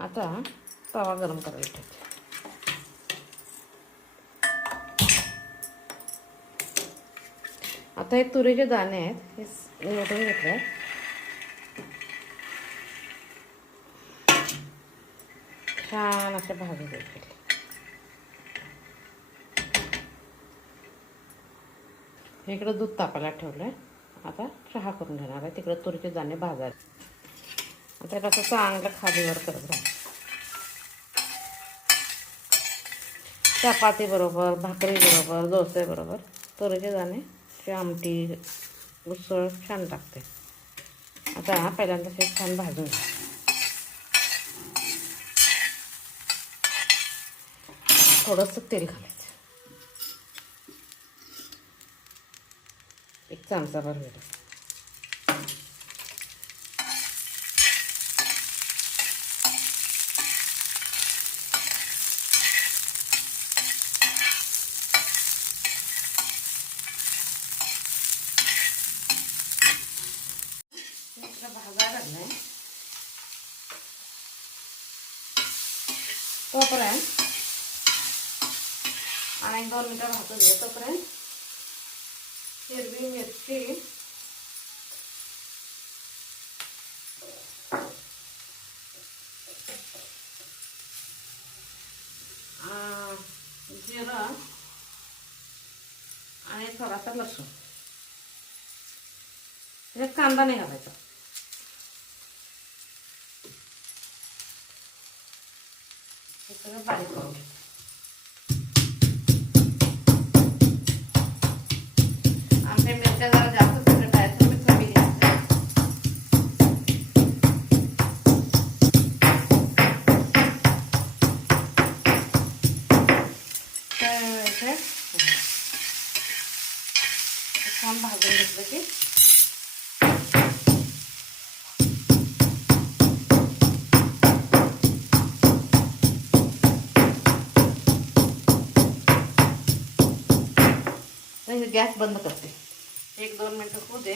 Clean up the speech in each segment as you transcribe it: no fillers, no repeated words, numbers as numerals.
आता तवा गरम करायला ठेवते. आता हे तुरीचे दाणे आहेत, हे निवडून घेतले. छान असे भाजून घेतले. इकडं दूध तापायला ठेवलं आहे. आता चहा करून घेणार आहे. तिकडे तुरीचे दाणे भाजायचे. आता कसं चांगलं खालीवर करत राहा. चपाती बरोबर, भाकरी बरोबर, डोसे बरोबर तुरीचे दाणे आमटी उसळ छान लागते. आता पहिल्यांदा हे छान भाजून घ्या. थोडंसं तेल घालायचं, एक चमचाभर घालायचं. भाजायला लागलाय तोपर्यंत आणि 2 मिनिटं भाजून घे. तोपर्यंत हिरवी मिरची, जिरं आणि थोडासा लसूण. त्याच्यात कांदा नाही घालायचा. हे सगळं बारीक करून घ्यायचं. आमच्या मिरच्या जरा जास्त तिखट आहेत, तर मी कमी घ्यायचं. छान भाजून घेतलं की गॅस बंद करते. 1-2 मिनिटं होऊ दे.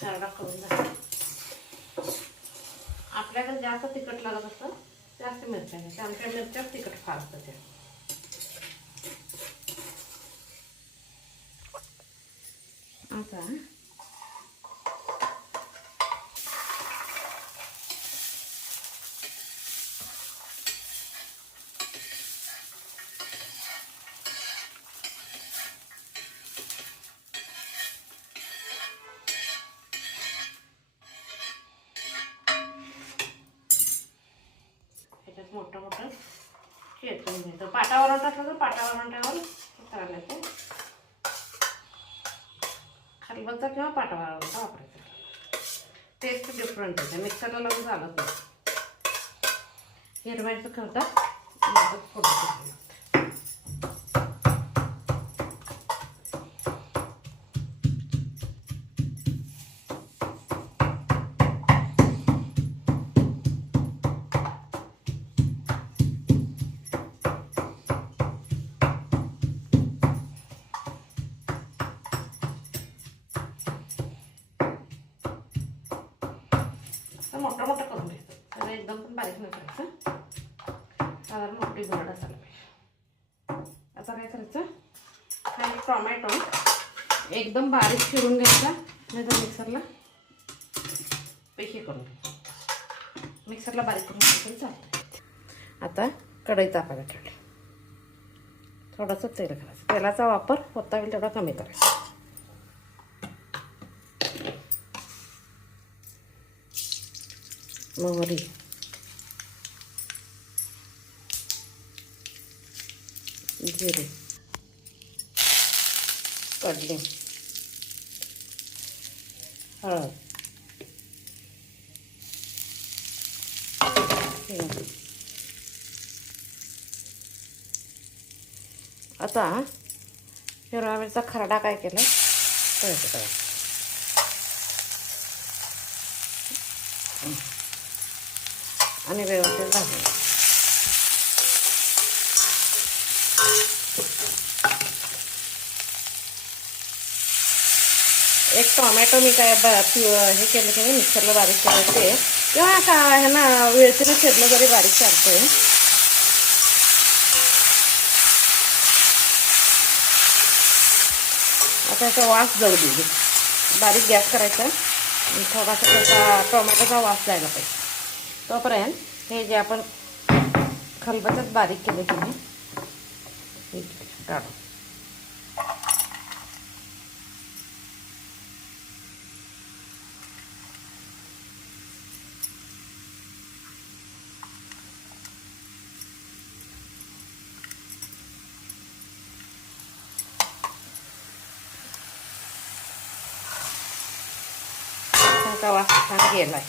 चारडा करून झाला. आपल्याकडे जास्त तिखट लागत असतं, जास्त मिरच्या घ्यायच्या. आमच्या मिरच्या तिखट फार असतं त्या. आता मोठं मोठं चेचून घ्यायचं. पाटावरून टाकलं तर पाटावरून टाकावं करायला ते खलबत्ता किंवा पाटावरून वापरायचं. टेस्ट डिफरंट होते. मिक्सरला लावून चालत नाही. हिरवायचं करतात फोडून. मोठं मोठं करून घ्यायचं. तर एकदम पण बारीक नाही करायचं. साधारण मोठी भरड असायला पाहिजे. आता काय करायचं, हा एक टोमॅटो एकदम बारीक चिरून घ्यायचा. नाही तर मिक्सरला हे करून घ्यायचं. मिक्सरला बारीक करून घेतलं चालतं. आता कढई तापायला ठेवली. थोडंसं तेल घालायचं. तेलाचा वापर होता होईल तेवढा कमी करायचा. मोहरी, जिरे, कडले, हळद, आता हिरव्या मिरचा खरडा काय केला तर आणि व्यवस्थित भाजून. एक टोमॅटो मी काय हे केलं की नाही, मिक्सरला बारीक केलं ते, किंवा का ह्यांना वेळचीनं छेदलं जरी बारीक चालतंय. आता याचा वास जाऊ दे, बारीक गॅस करायचा आणि थोडासा त्याचा टोमॅटोचा वास जायला पाहिजे. तोपर्यंत हे जे आपण खलबत्त्यात बारीक केले की नाही हे काढू. त्याचा वास छान गेलाय.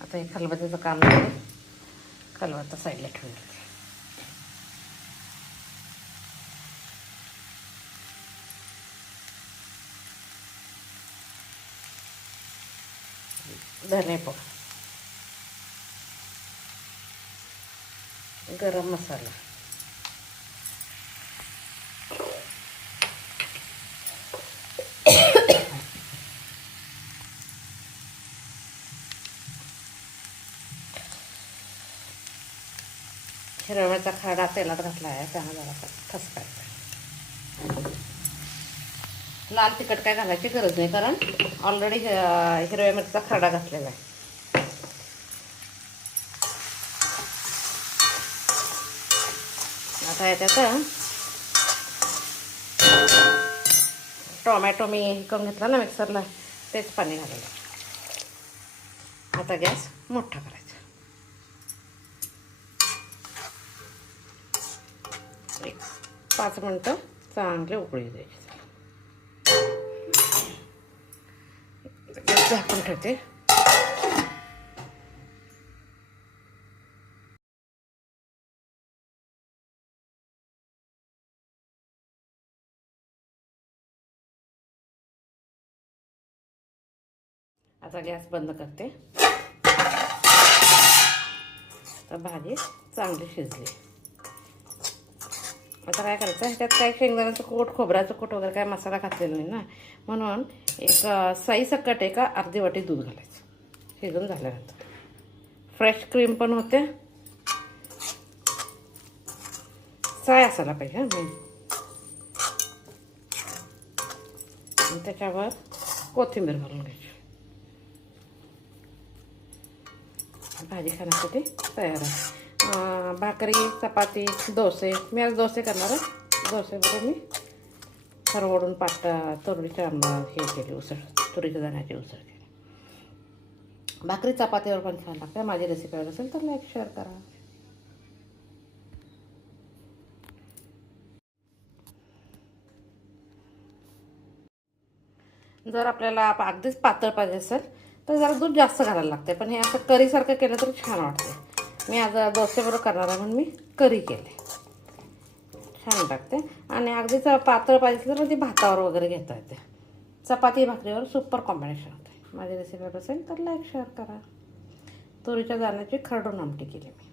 आता हे खलबत्त्याचं काम झालं, खलबत्ता साईडला ठेवून देते. धने पावडर, गरम मसाला, हिरव्याचा खडा तेलात घातला आहे, त्यामुळे जरा खसकायचा. लाल तिखट काय घालायची गरज नाही, कारण ऑलरेडी हिरव्या मिरचीचा खरडा घातलेला आहे. आता याच्यात टोमॅटो मी हे करून घेतला ना मिक्सरला, तेच पाणी घालायचं. आता गॅस मोठा करायचा. एक 5 मिनटं चांगले उकळी द्यायची. गॅस झाकून ठेवते. आता गॅस बंद करते. तर भाजी चांगली शिजली. आता काय करायचं, ह्याच्यात काय शेंगदाण्याचं कूट, खोबऱ्याचं कूट वगैरे काय मसाला घातलेला नाही ना, म्हणून एक साई सकट एका अर्धी वाटी दूध घालायचं. शिजून झाल्यानंतर फ्रेश क्रीम पण होते. साय असायला पाहिजे आणि त्याच्यावर कोथिंबीर घालून घ्यायची. भाजी खाण्यासाठी तयार आहे. भाकरी, चपाती, डोसे, मी आज डोसे करणार आहे. डोसेबरोबर मी हरवडून तुरीच्या हे केली उसळ, तुरीच्या दाण्याची उसळ केली. भाकरी चपातीवर पण छान लागते. माझी रेसिपी आवडत असेल तर लाईक शेअर करा. जर आपल्याला अगदीच पातळ पाहिजे असेल तर जरा दूध जास्त घालायला लागते, पण हे असं करीसारखं केलं तरी छान वाटते. मी आज डोसेबरोबर करणार आहे म्हणून मी करी केले, छान लागते. आणि अगदीच पातळ पाहिजे तर ती भातावर वगैरे घेता येते. चपाती भाकरीवर सुपर कॉम्बिनेशन होते. माझी रेसिपी असेल तर लाईक शेअर करा. तुरीच्या दाण्याची खरडून आमटी केली मी.